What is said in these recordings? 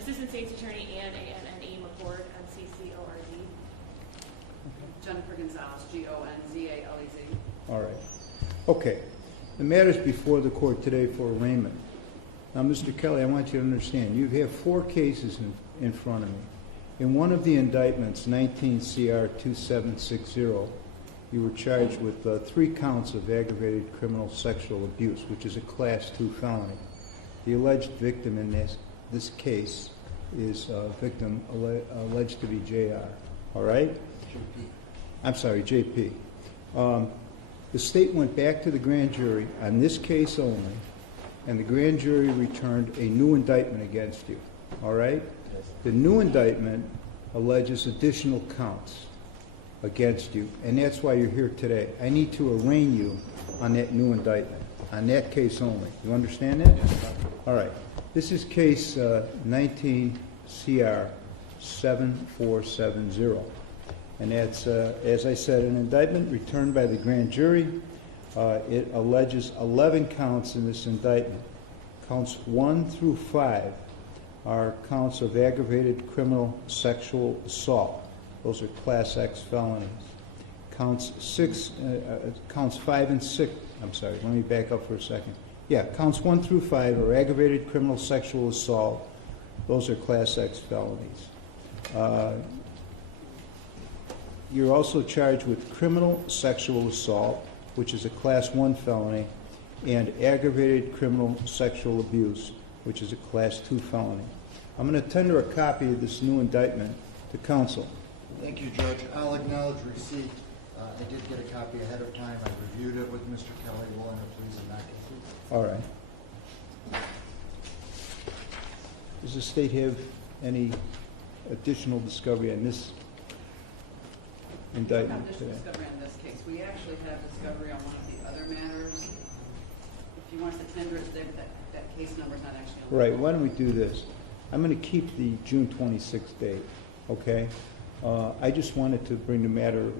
Assistant State's Attorney Ann A.N.N.E. McCord, M-C-C-O-R-D. Jennifer Gonzalez, Gonzalez. All right. Okay. The matter's before the court today for arraignment. Now, Mr. Kelly, I want you to understand, you have 4 cases in front of me. In one of the indictments, 19 CR 2760, you were charged with 3 counts of aggravated criminal sexual abuse, which is a Class 2 felony. The alleged victim in this case is victim alleged to be JR. All right? JP. I'm sorry, JP. The state went back to the grand jury on this case only, and the grand jury returned a new indictment against you. All right? Yes. The new indictment alleges additional counts against you, and that's why you're here today. I need to arraign you on that new indictment, on that case only. You understand that? Yes. All right. This is case 19 CR 7470. And that's, as I said, an indictment returned by the grand jury. It alleges 11 counts in this indictment. Counts 1 through 5 are counts of aggravated criminal sexual assault. Those are Class X felonies. Counts 5 and 6, I'm sorry, let me back up for a second. Yeah, counts 1 through 5 are aggravated criminal sexual assault. Those are Class X felonies. You're also charged with criminal sexual assault, which is a Class 1 felony, and aggravated criminal sexual abuse, which is a Class 2 felony. I'm going to tender a copy of this new indictment to counsel. Thank you, Judge. I'll acknowledge receipt. I did get a copy ahead of time. I reviewed it with Mr. Kelly. Will enter pleas and not guilty. All right. Does the state have any additional discovery on this We have indictment additional today? discovery on this case. We actually have discovery on one of the other matters. If you want us to tender it, that case number's not actually on the Right, why don't we do this? I'm going to keep the June 26th date, okay? I just wanted to bring the matter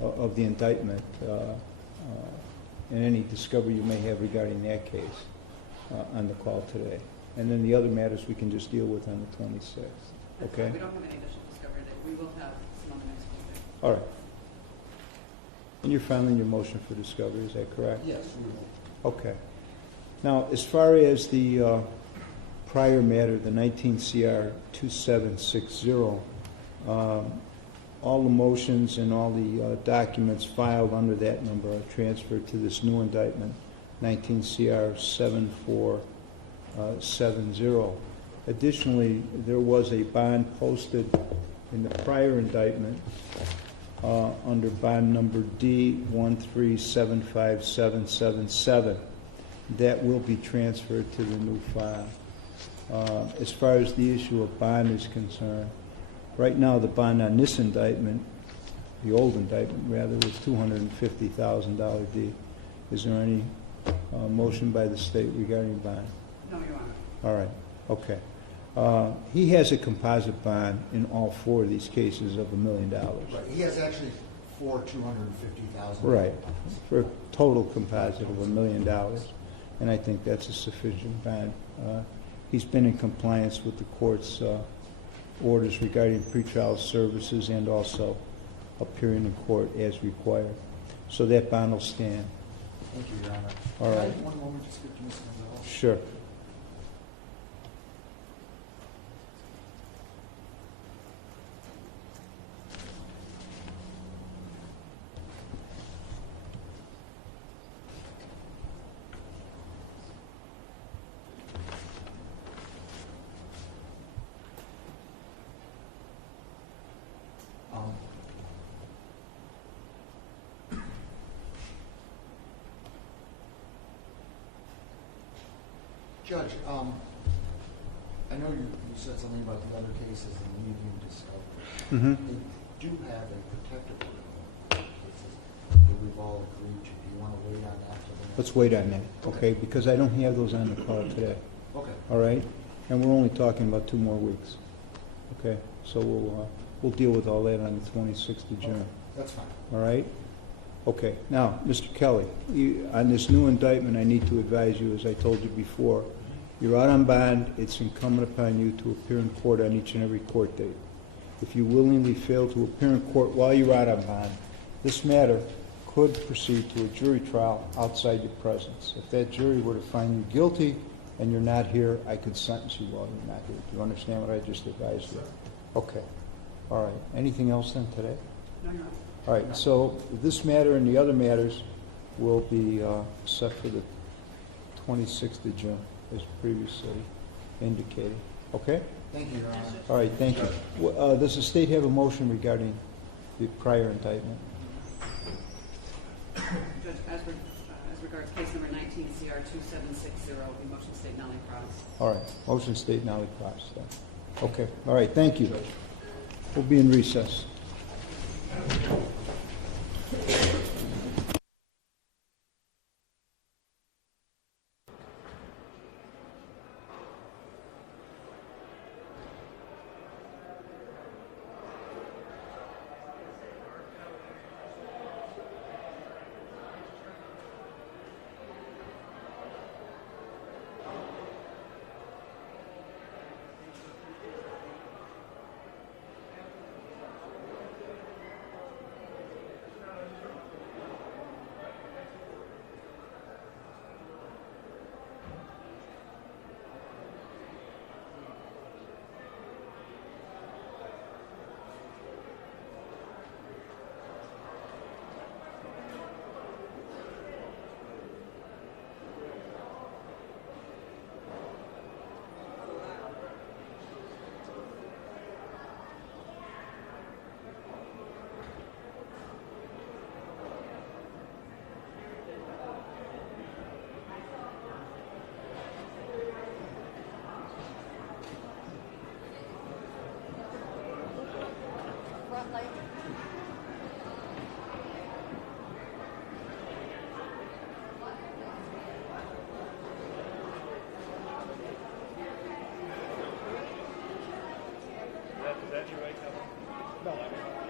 of the indictment and any discovery you may have regarding that case on the call today. And then the other matters we can just deal with on the 26th, That's okay? fine. We don't have any additional discovery today. We will have some on the next meeting. All right. And you're filing your motion for discovery, is that correct? Yes, we will. Okay. Now, as far as the prior matter, the 19 CR 2760, all the motions and all the documents filed under that number are transferred to this new indictment, 19 CR 7470. Additionally, there was a bond posted in the prior indictment under bond number D1375777. That will be transferred to the new file. As far as the issue of bond is concerned, right now the bond on this indictment, the old indictment rather, was $250,000 D. Is there any motion by the state regarding bond? No, Your Honor. All right, okay. He has a composite bond in all 4 of these cases of $1 million. Right. He has actually for $250,000. Right, for a total composite of $1 million. And I think that's a sufficient bond. He's been in compliance with the court's orders regarding pretrial services and also appearing in court as required. So that bond will stand. Thank you, Your Honor. All Can I right. have one moment to speak to Ms. Gonzalez? Sure. Judge, I know you said something about the other cases and the medium discovery. Mm-hmm. They do have a protective order cases that we've all agreed to. Do you want to wait on that for the next? Let's wait on that, okay? Because I don't have those on the call today, Okay. all right? And we're only talking about 2 more weeks, okay? So we'll deal with all that on the 26th of June. Okay. That's fine. All right? Okay. Now, Mr. Kelly, on this new indictment, I need to advise you, as I told you before, You're out on bond. It's incumbent upon you to appear in court on each and every court date. If you willingly fail to appear in court while you're out on bond, this matter could proceed to a jury trial outside your presence. If that jury were to find you guilty and you're not here, I could sentence you while you're not here. Do you understand what I just advised you? Okay. All right. Anything else then today? No, no. All right. So this matter and the other matters will be set for the 26th of June, as previously indicated. Okay? Thank you, Your Honor. All right. Thank you. Does the state have a motion regarding the prior indictment? Judge, as regards case number 19 CR 2760, the motion state null and cross. All right. Motion state now cross then. Okay. All right. Thank you. We'll be in recess.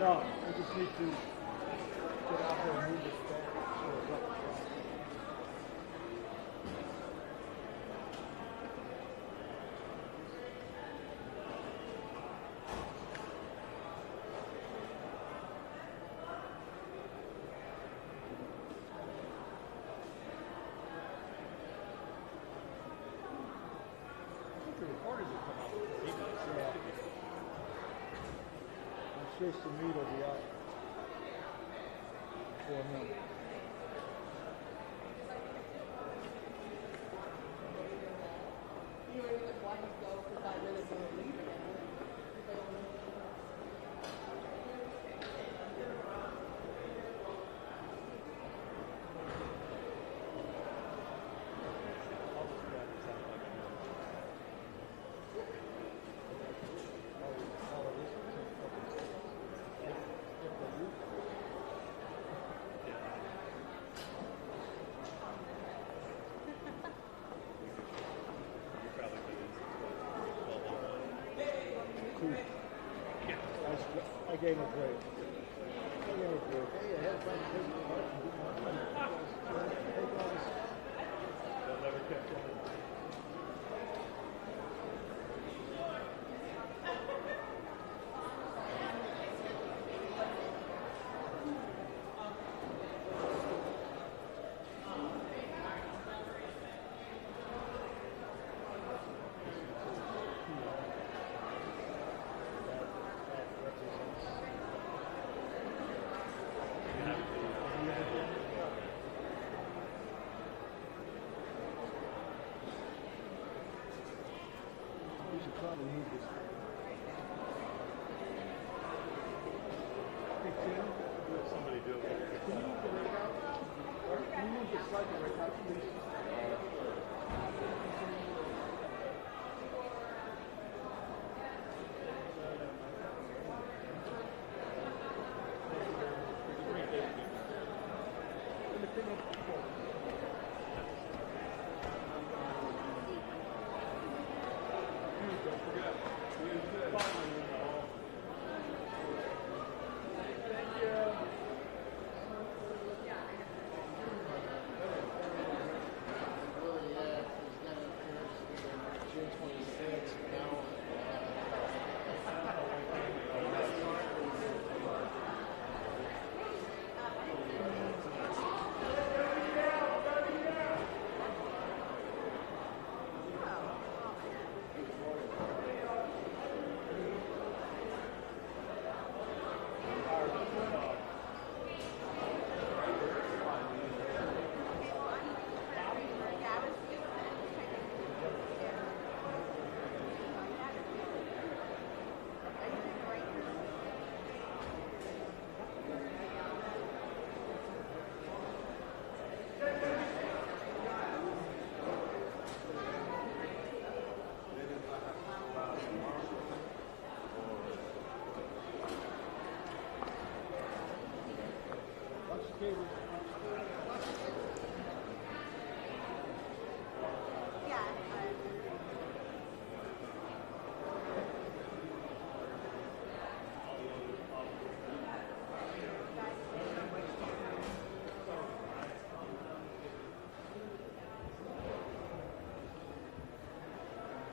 No, I just need to get out there and move this back. The reporters will come out with it. I'm sure Samita will be out for him. I gave him a break. I gave him a break. Hey, I had fun with his part and do my money. Take all this. They'll never catch on. Probably move this. Hey, Tim, somebody do it. Can you move the rate out? Or can you move the slide the rate out, please? cable.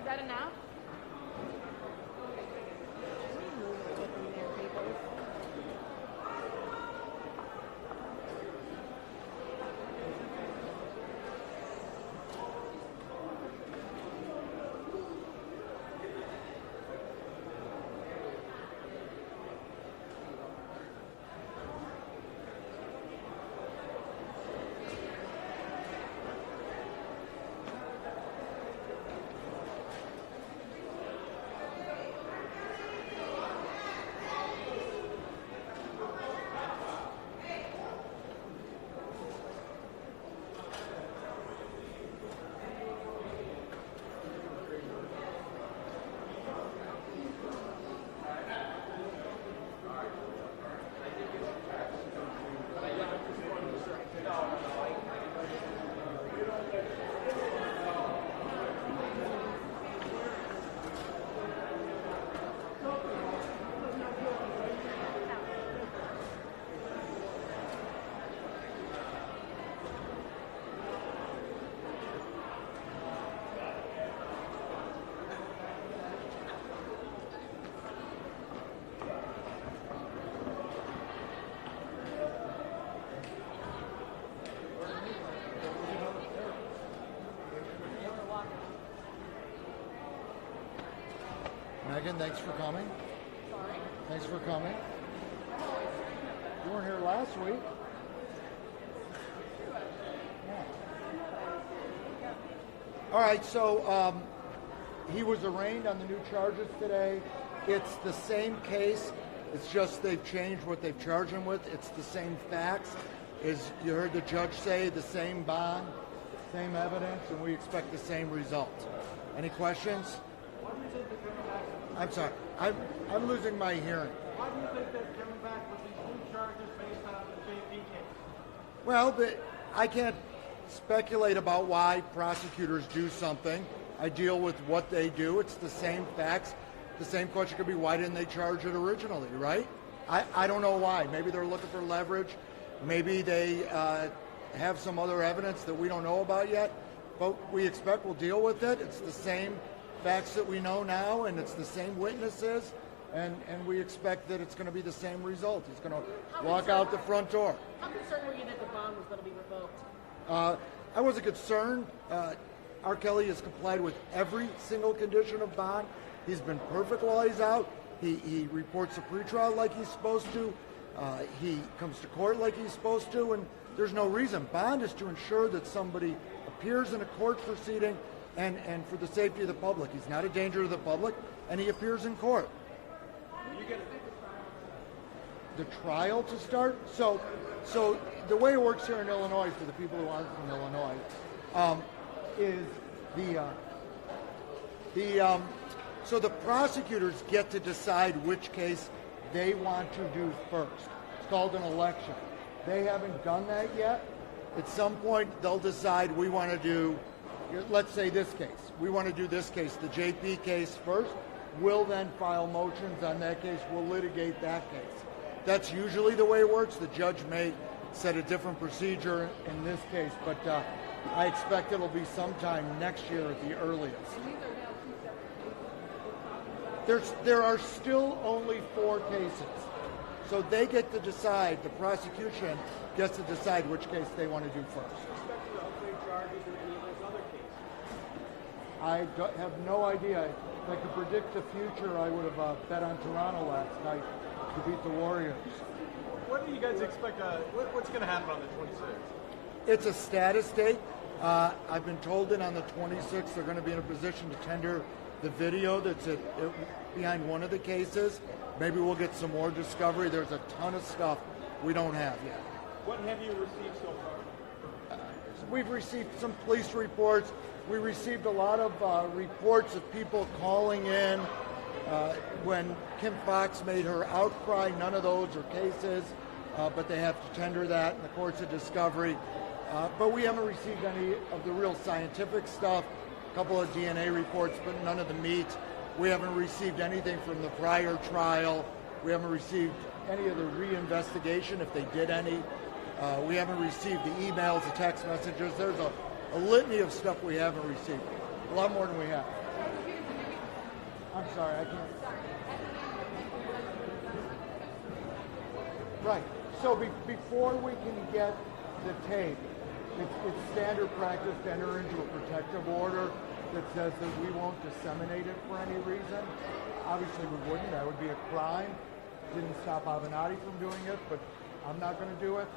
Is that enough? Megan, thanks for coming. Sorry. Thanks for coming. You weren't here last week. Yeah. All right, so he was arraigned on the new charges today. It's the same case. It's just they've changed what they've charged him with. It's the same facts. As you heard the judge say, the same bond, same evidence, and we expect the same result. Any questions? I'm sorry. I'm losing my hearing. Why do you think they're coming back with these new charges based on the JP case? Well, I can't speculate about why prosecutors do something. I deal with what they do. It's the same facts. The same question could be, why didn't they charge it originally, right? I don't know why. Maybe they're looking for leverage. Maybe they have some other evidence that we don't know about yet. But we expect we'll deal with it. It's the same facts that we know now, and it's the same witnesses, and we expect that it's going to be the same result. He's going to walk out the front door. How concerned were you that the bond was going to be revoked? I wasn't concerned. R. Kelly has complied with every single condition of bond. He's been perfect while he's out. He reports a pretrial like he's supposed to. He comes to court like he's supposed to, and there's no reason. Bond is to ensure that somebody appears in a court proceeding and for the safety of the public. He's not a danger to the public, and he appears in court. You get The trial to start? So the way it works here in Illinois, for the people who aren't from Illinois, is so the prosecutors get to decide which case they want to do first. It's called an election. They haven't done that yet. At some point, they'll decide we want to do, let's say this case. We want to do this case, the JP case first. We'll then file motions on that case. We'll litigate that case. That's usually the way it works. The judge may set a different procedure in this case, but I expect it'll be sometime next year at the earliest. There are still only 4 cases. So they get to decide, the prosecution gets to decide which case they want to do first. I have no idea. If I could predict the future, I would have bet on Toronto last night to beat the Warriors. What do you guys expect? What's going to happen on the 26th? It's a status date. I've been told that on the 26th they're going to be in a position to tender the video that's behind one of the cases. Maybe we'll get some more discovery. There's a ton of stuff we don't have yet. What have you received so far? We've received some police reports. We received a lot of reports of people calling in when Kim Fox made her outcry. None of those are cases. but they have to tender that in the course of discovery. But we haven't received any of the real scientific stuff, a couple of DNA reports, but none of the meat. We haven't received anything from the prior trial. We haven't received any of the reinvestigation, if they did any. We haven't received the emails, the text messages. There's a litany of stuff we haven't received. A lot more than we have. I'm sorry, I can't. Right. So before we can get the tape, it's standard practice to enter into a protective order that says that we won't disseminate it for any reason. Obviously we wouldn't. That would be a crime. Didn't stop Avenatti from doing it, but I'm not going to do it.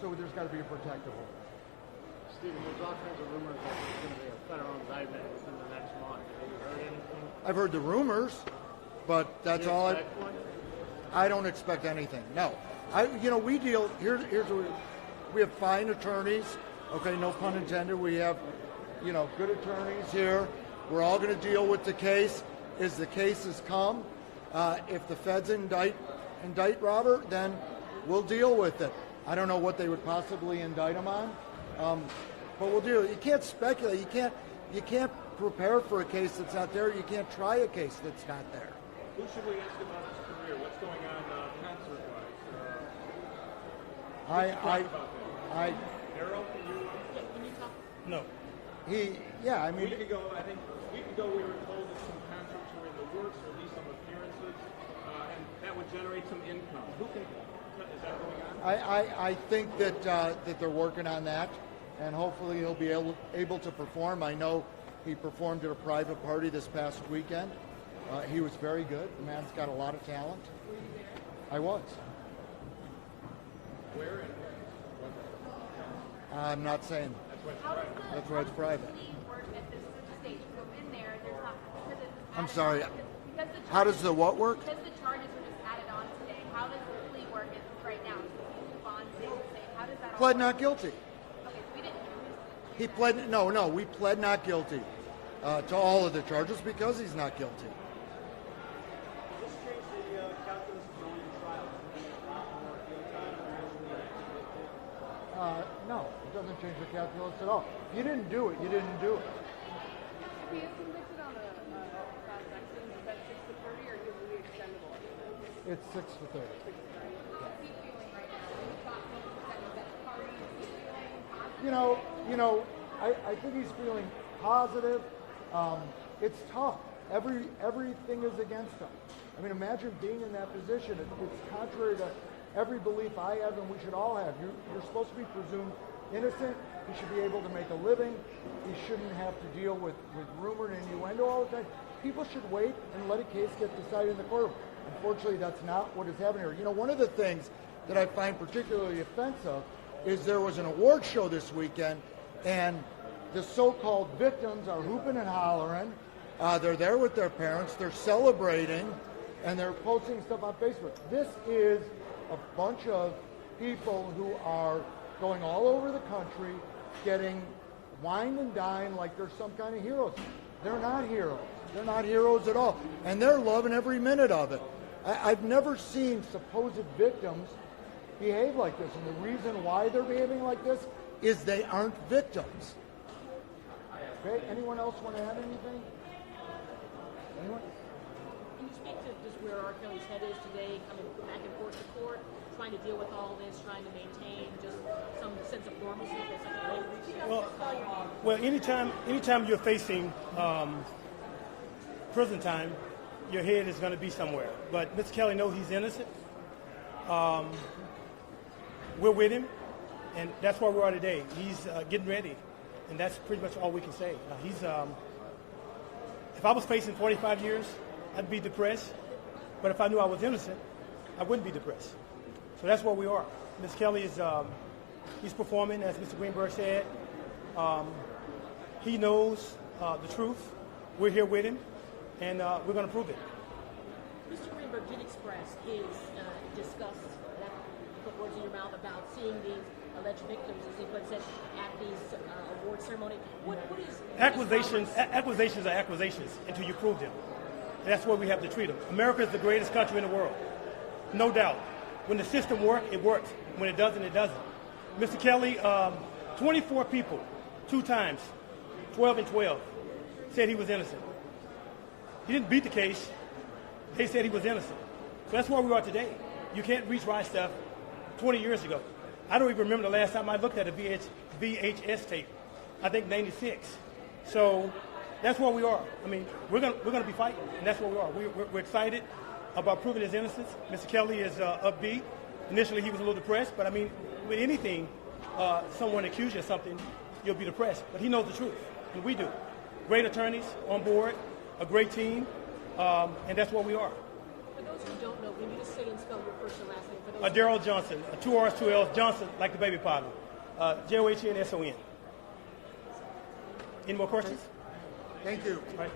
So there's got to be a protective order. Stephen, there's all kinds of rumors that there's going to be a federal indictment within the next month. Have you heard anything? I've heard the rumors, but that's Do you all. expect one? I don't expect anything. No, we deal. Here's what we have fine attorneys. Okay, no pun intended. We have, good attorneys here. We're all going to deal with the case as the cases come. If the feds indict Robert, then we'll deal with it. I don't know what they would possibly indict him on, but we'll deal. You can't speculate. You can't prepare for a case that's not there. You can't try a case that's not there. Who should we ask about his career? What's going on concert-wise? Harold, can you talk? No. A week ago, we were told that some concerts were in the works, or at least some appearances, and that would generate some income. Is that going on? I think that they're working on that, and hopefully he'll be able to perform. I know he performed at a private party this past weekend. He was very good. The man's got a lot of talent. Were you there? I was. Where and I'm not saying. That's why it's private. Work at this stage? So in there, there's not. I'm sorry. Because the How does the what work? Because the charges were just added on today. How does the plea work right now? So he's the bond stays the same. How does that all Pled work? not guilty. Okay, so we didn't. He pled. No. We pled not guilty to all of the charges because he's not guilty. This changed the calculus of going to trial. No, it doesn't change the calculus at all. If you didn't do it, you didn't do it. If he is convicted on a class action, is that 6 to 30 or is it extendable? It's 6 to 30. I think he's feeling positive. It's tough. Everything is against him. I mean, imagine being in that position. It's contrary to every belief I have and we should all have. You're supposed to be presumed innocent. He should be able to make a living. He shouldn't have to deal with rumor and innuendo all the time. People should wait and let a case get decided in the court. Unfortunately, that's not what is happening here. One of the things that I find particularly offensive is there was an award show this weekend, and the so-called victims are hooping and hollering. They're there with their parents. They're celebrating, and they're posting stuff on Facebook. This is a bunch of people who are going all over the country, getting wine and dine like they're some kind of heroes. They're not heroes. They're not heroes at all. And they're loving every minute of it. I've never seen supposed victims behave like this. And the reason why they're behaving like this is they aren't victims. Okay, anyone else want to add anything? Anyone? Can you speak to just where R. Kelly's head is today, coming back and forth to court, trying to deal with all this, trying to maintain just some sense of normalcy at this point? Well, anytime you're facing prison time, your head is going to be somewhere. But Mr. Kelly knows he's innocent. We're with him, and that's where we are today. He's getting ready, and that's pretty much all we can say. If I was facing 45 years, I'd be depressed. But if I knew I was innocent, I wouldn't be depressed. So that's where we are. Mr. Kelly is he's performing, as Mr. Greenberg said. He knows the truth. We're here with him, and we're going to prove it. Mr. Greenberg did express his disgust, that put words in your mouth, about seeing these alleged victims, as he put it, at these award ceremony. What is Accusations are accusations until you prove them. And that's where we have to treat them. America is the greatest country in the world, no doubt. When the system works, it works. When it doesn't, it doesn't. Mr. Kelly, 24 people, 2 times, 12 and 12, said he was innocent. He didn't beat the case. They said he was innocent. So that's where we are today. You can't retry stuff 20 years ago. I don't even remember the last time I looked at a VHS tape. I think 96. So that's where we are. I mean, we're gonna be fighting, and that's where we are. We're excited about proving his innocence. Mr. Kelly is upbeat. Initially, he was a little depressed, but I mean, with anything, someone accuses you of something, you'll be depressed. But he knows the truth, and we do. Great attorneys on board, a great team, and that's where we are. For those who don't know, can you just say and spell your first and last name? For those Daryl Johnson, 2 R's, 2 L's, Johnson, like the baby partner. Johnsson. Any more questions? Thank you. All right.